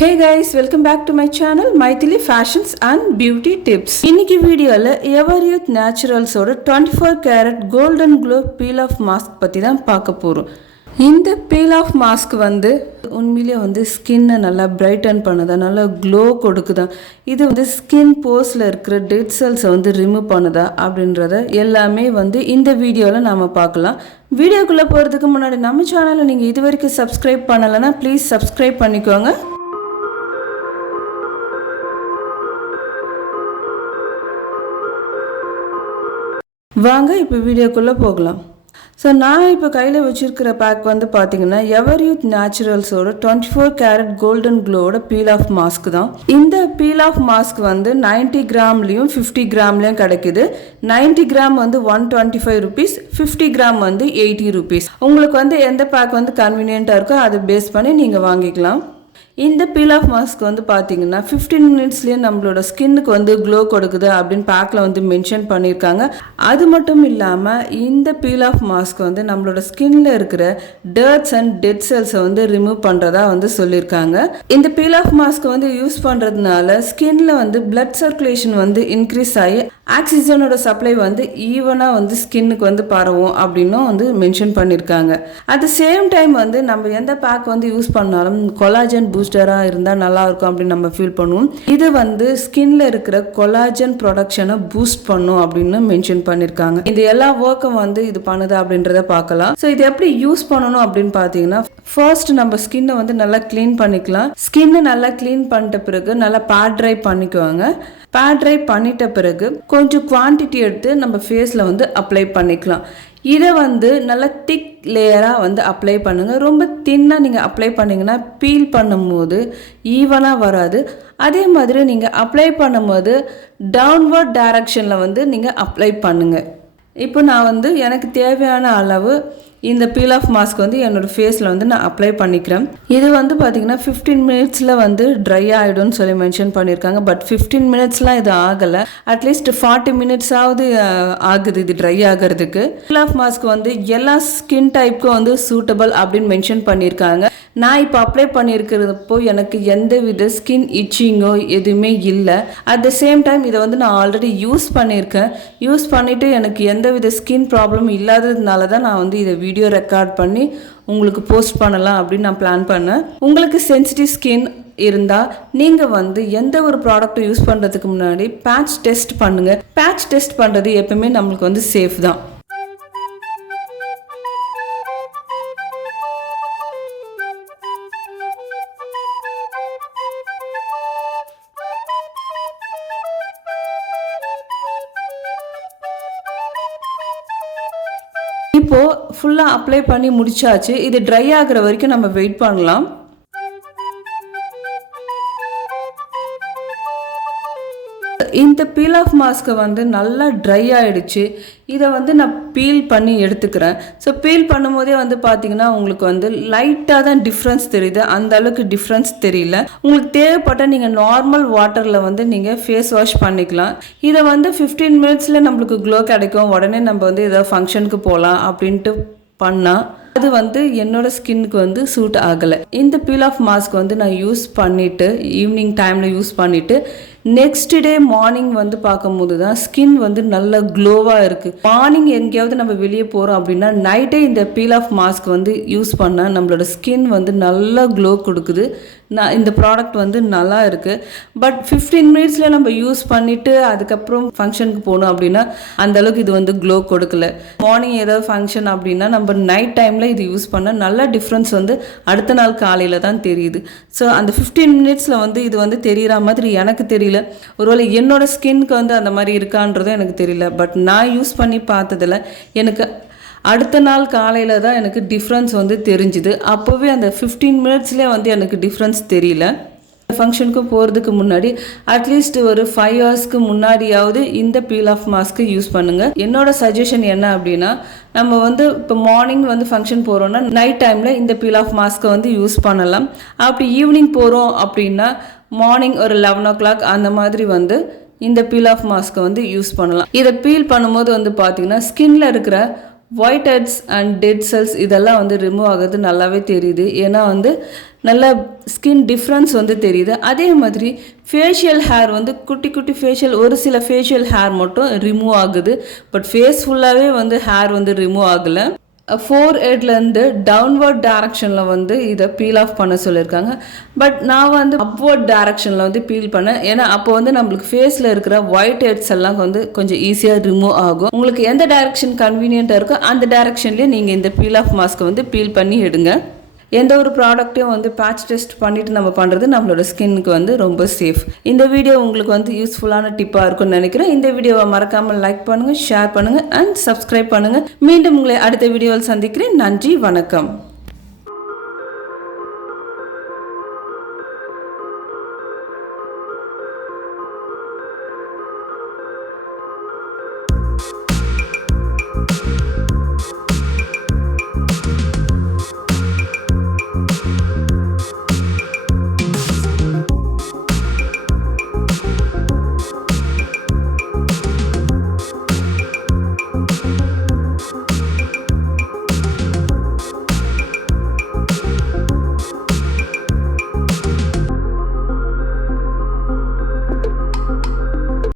Hey guys, welcome back to my channel Maithili Fashions and Beauty Tips. இன்னைக்கு வீடியோல Everyuth Naturals ஓட 24 karat golden glow peel off mask பத்தி தான் பார்க்க போறோம். இந்த peel off mask உண்மையிலேயே ஸ்கின்னை நல்லா பிரைட்டன் பண்ணுதா, நல்லா க்ளோ கொடுக்குதா, இது ஸ்கின் போஸ்ல இருக்கிற டெட் செல்ஸை ரிமூவ் பண்ணுதா அப்படின்றத எல்லாமே இந்த வீடியோவில் நாம் பார்க்கலாம். வீடியோக்குள்ளே போகிறதுக்கு முன்னாடி நம்ம சேனலை நீங்கள் இது வரைக்கும் சப்ஸ்கிரைப் பண்ணலைன்னா ப்ளீஸ் சப்ஸ்கிரைப் பண்ணிக்கோங்க. வாங்க இப்போ வீடியோக்குள்ளே போகலாம். ஸோ நான் இப்போ கையில் வச்சுருக்கிற பேக் பார்த்தீங்கன்னா Everyuth Naturalsோட 24 karat golden glowோட பீல் ஆஃப் மாஸ்க் தான். இந்த பீல் ஆஃப் மாஸ்க் 90 கிராம்லேயும் 50 கிராம்லேயும் கிடைக்குது. 90 கிராம் 125 rupees, 50 கிராம் 80 rupees. உங்களுக்கு எந்த பேக் கன்வீனியண்ட்டாக இருக்கோ அதை பேஸ் பண்ணி நீங்கள் வாங்கிக்கலாம். இந்த பீல் ஆஃப் மாஸ்க் பார்த்தீங்கன்னா 15 மினிட்ஸ்லேயே நம்மளோட ஸ்கின்னுக்கு க்ளோ கொடுக்குது அப்படின்னு பேக்கில் மென்ஷன் பண்ணியிருக்காங்க. அது மட்டும் இல்லாமல் இந்த பீல் ஆஃப் மாஸ்க் நம்மளோட ஸ்கின்ல இருக்கிற டர்ட்ஸ் அண்ட் டெட் செல்ஸை ரிமூவ் பண்ணுறதா சொல்லியிருக்காங்க. இந்த பீல் ஆஃப் மாஸ்க் யூஸ் பண்ணுறதுனால ஸ்கின்ல பிளட் சர்க்குலேஷன் இன்க்ரீஸ் ஆகி ஆக்சிஜனோட சப்ளை ஈவனாக ஸ்கின்னுக்கு பரவும் அப்படின்னும் மென்ஷன் பண்ணியிருக்காங்க. அட் த சேம் டைம் நம்ம எந்த பேக் யூஸ் பண்ணாலும் கொலாஜன் பூஸ்டராக இருந்தால் நல்லாயிருக்கும் அப்படின்னு நம்ம ஃபீல் பண்ணுவோம். இது ஸ்கின்ல இருக்கிற கொலாஜன் ப்ரொடக்ஷனை பூஸ்ட் பண்ணும் அப்படின்னு மென்ஷன் பண்ணியிருக்காங்க. இந்த எல்லா ஒர்க்கும் இது பண்ணுது அப்படின்றத பார்க்கலாம். ஸோ இது எப்படி யூஸ் பண்ணணும் அப்படின்னு பார்த்தீங்கன்னா, ஃபர்ஸ்ட் நம்ம ஸ்கின்னை நல்லா க்ளீன் பண்ணிக்கலாம். ஸ்கின்னை நல்லா க்ளீன் பண்ணிட்ட பிறகு நல்லா பேட் ட்ரை பண்ணிக்குவாங்க. பேட் ட்ரை பண்ணிட்ட பிறகு கொஞ்சம் குவான்டிட்டி எடுத்து நம்ம ஃபேஸில் அப்ளை பண்ணிக்கலாம். இதை நல்லா திக் லேயராக அப்ளை பண்ணுங்கள். ரொம்ப தின்னாக நீங்கள் அப்ளை பண்ணிங்கன்னா பீல் பண்ணும்போது ஈவனாக வராது. அதே மாதிரி நீங்கள் அப்ளை பண்ணும்போது டவுன்வர்ட் டைரக்ஷனில் நீங்கள் அப்ளை பண்ணுங்கள். இப்போ நான் எனக்கு தேவையான அளவு இந்த பீல் ஆஃப் மாஸ்க் என்னோடய ஃபேஸில் நான் அப்ளை பண்ணிக்கிறேன். இது பார்த்தீங்கன்னா 15 மினிட்ஸில் ட்ரை ஆகிடும்னு சொல்லி மென்ஷன் பண்ணியிருக்காங்க. பட் 15 மினிட்ஸ்லாம் இது ஆகலை. அட்லீஸ்ட் 40 மினிட்ஸாவது ஆகுது இது ட்ரை ஆகிறதுக்கு. பீல் ஆஃப் மாஸ்க் எல்லா ஸ்கின் டைப்புக்கும் சூட்டபிள் அப்படின்னு மென்ஷன் பண்ணியிருக்காங்க. நான் இப்போ அப்ளை பண்ணியிருக்கிறப்போ எனக்கு எந்த வித ஸ்கின் இச்சிங்கோ எதுவுமே இல்லை. அட் த சேம் டைம் இதை நான் ஆல்ரெடி யூஸ் பண்ணியிருக்கேன். யூஸ் பண்ணிவிட்டு எனக்கு எந்த வித ஸ்கின் ப்ராப்ளம் இல்லாததுனால தான் நான் இதை வீடியோ ரெக்கார்ட் பண்ணி உங்களுக்கு போஸ்ட் பண்ணலாம் அப்படின்னு நான் பிளான் பண்ணேன். உங்களுக்கு சென்சிட்டிவ் ஸ்கின் இருந்தால் நீங்கள் எந்த ஒரு ப்ராடக்ட்டை யூஸ் பண்ணுறதுக்கு முன்னாடி பேட்ச் டெஸ்ட் பண்ணுங்கள். பேட்ச் டெஸ்ட் பண்ணுறது எப்பவுமே நம்மளுக்கு சேஃப் தான். இப்போ ஃபுல்லாக அப்ளை பண்ணி முடிச்சாச்சு. இது ட்ரை ஆகிற வரைக்கும் நம்ம வெயிட் பண்ணலாம். இந்த பீல் ஆஃப் மாஸ்க்கை நல்லா ட்ரை ஆகிடுச்சு. இதை நான் பீல் பண்ணி எடுத்துக்கிறேன். ஸோ பீல் பண்ணும்போதே பார்த்தீங்கன்னா உங்களுக்கு லைட்டாக தான் டிஃப்ரென்ஸ் தெரியுது. அந்த அளவுக்கு டிஃப்ரென்ஸ் தெரியல. உங்களுக்கு தேவைப்பட்டால் நீங்கள் நார்மல் வாட்டரில் நீங்கள் ஃபேஸ் வாஷ் பண்ணிக்கலாம். இதை 15 மினிட்ஸில் நம்மளுக்கு க்ளோ கிடைக்கும். உடனே நம்ம ஏதாவது ஃபங்க்ஷனுக்கு போகலாம் அப்படின்ட்டு பண்ணால் அது என்னோட ஸ்கின்னுக்கு சூட் ஆகலை. இந்த பீல் ஆஃப் மாஸ்க் நான் யூஸ் பண்ணிவிட்டு ஈவினிங் டைமில் யூஸ் பண்ணிவிட்டு நெக்ஸ்ட் டே மார்னிங் பார்க்கும்போது தான் ஸ்கின் நல்ல க்ளோவாக இருக்குது. மார்னிங் எங்கேயாவது நம்ம வெளியே போகிறோம் அப்படின்னா நைட்டே இந்த பீல் ஆஃப் மாஸ்க் யூஸ் பண்ணால் நம்மளோட ஸ்கின் நல்லா க்ளோ கொடுக்குது. இந்த ப்ராடக்ட் நல்லா இருக்குது. பட் 15 மினிட்ஸில் நம்ம யூஸ் பண்ணிவிட்டு அதுக்கப்புறம் ஃபங்க்ஷனுக்கு போகணும் அப்படின்னா அந்தளவுக்கு இது க்ளோ கொடுக்கல. மார்னிங் ஏதாவது ஃபங்க்ஷன் அப்படின்னா நம்ம நைட் டைமில் இது யூஸ் பண்ணால் நல்ல டிஃப்ரென்ஸ் அடுத்த நாள் காலையில் தான் தெரியுது. ஸோ அந்த 15 மினிட்ஸில் இது தெரிகிற மாதிரி எனக்கு தெரியல. ஒருவேளை என்னோட ஸ்கின்க்கு அந்த மாதிரி இருக்கான்றதும் எனக்கு தெரியல. பட் நான் யூஸ் பண்ணி பார்த்ததில் எனக்கு அடுத்த நாள் காலையில் தான் எனக்கு டிஃப்ரென்ஸ் தெரிஞ்சுது. அப்போவே அந்த 15 மினிட்ஸ்லேயே எனக்கு டிஃப்ரென்ஸ் தெரியல. ஃபங்க்ஷனுக்கு போகிறதுக்கு முன்னாடி அட்லீஸ்ட் ஒரு 5 ஹவர்ஸ்க்கு முன்னாடியாவது இந்த பீல் ஆஃப் மாஸ்க்கு யூஸ் பண்ணுங்கள். என்னோட சஜஷன் என்ன அப்படின்னா, நம்ம இப்போ மார்னிங் ஃபங்க்ஷன் போகிறோன்னா நைட் டைமில் இந்த பீல் ஆஃப் மாஸ்க்கை யூஸ் பண்ணலாம். அப்படி ஈவினிங் போகிறோம் அப்படின்னா மார்னிங் ஒரு 11 o'clock அந்த மாதிரி இந்த பீல் ஆஃப் மாஸ்க்கை யூஸ் பண்ணலாம். இதை பீல் பண்ணும்போது பார்த்தீங்கன்னா ஸ்கின்ல இருக்கிற white heads and dead cells இதெல்லாம் வந்து ரிமூவ் ஆகுது நல்லாவே தெரியுது. ஏன்னா வந்து நல்ல ஸ்கின் டிஃப்ரென்ஸ் வந்து தெரியுது. அதே மாதிரி ஃபேஷியல் ஹேர் வந்து குட்டி குட்டி ஒரு சில ஃபேஷியல் ஹேர் மட்டும் ரிமூவ் ஆகுது. பட் ஃபேஸ் ஃபுல்லாகவே வந்து ஹேர் வந்து ரிமூவ் ஆகலை. ஃபோர் ஹெட்லேருந்து டவுன்வர்ட் டைரக்ஷனில் வந்து இதை பீல் ஆஃப் பண்ண சொல்லியிருக்காங்க. பட் நான் வந்து அப்வர்ட் டைரக்ஷனில் வந்து பீல் பண்ணேன். ஏன்னா அப்போ வந்து நம்மளுக்கு ஃபேஸில் இருக்கிற ஒயிட் ஹெட்ஸ் எல்லாம் வந்து கொஞ்சம் ஈஸியாக ரிமூவ் ஆகும். உங்களுக்கு எந்த டைரக்ஷன் கன்வீனியண்ட்டாக இருக்கோ அந்த டைரக்ஷன்லேயே நீங்கள் இந்த பீல் ஆஃப் மாஸ்க்கை வந்து பீல் பண்ணி எடுங்க. எந்த ஒரு ப்ராடக்ட்டையும் வந்து பேட்ச் டெஸ்ட் பண்ணிவிட்டு நம்ம பண்ணுறது நம்மளோட ஸ்கின்னுக்கு வந்து ரொம்ப சேஃப். இந்த வீடியோ உங்களுக்கு வந்து யூஸ்ஃபுல்லான டிப்பாக இருக்கும்னு நினைக்கிறேன். இந்த வீடியோவை மறக்காமல் லைக் பண்ணுங்கள், ஷேர் பண்ணுங்கள் அண்ட் சப்ஸ்கிரைப் பண்ணுங்கள். மீண்டும் உங்களை அடுத்த வீடியோவில் சந்திக்கிறேன். நன்றி, வணக்கம்.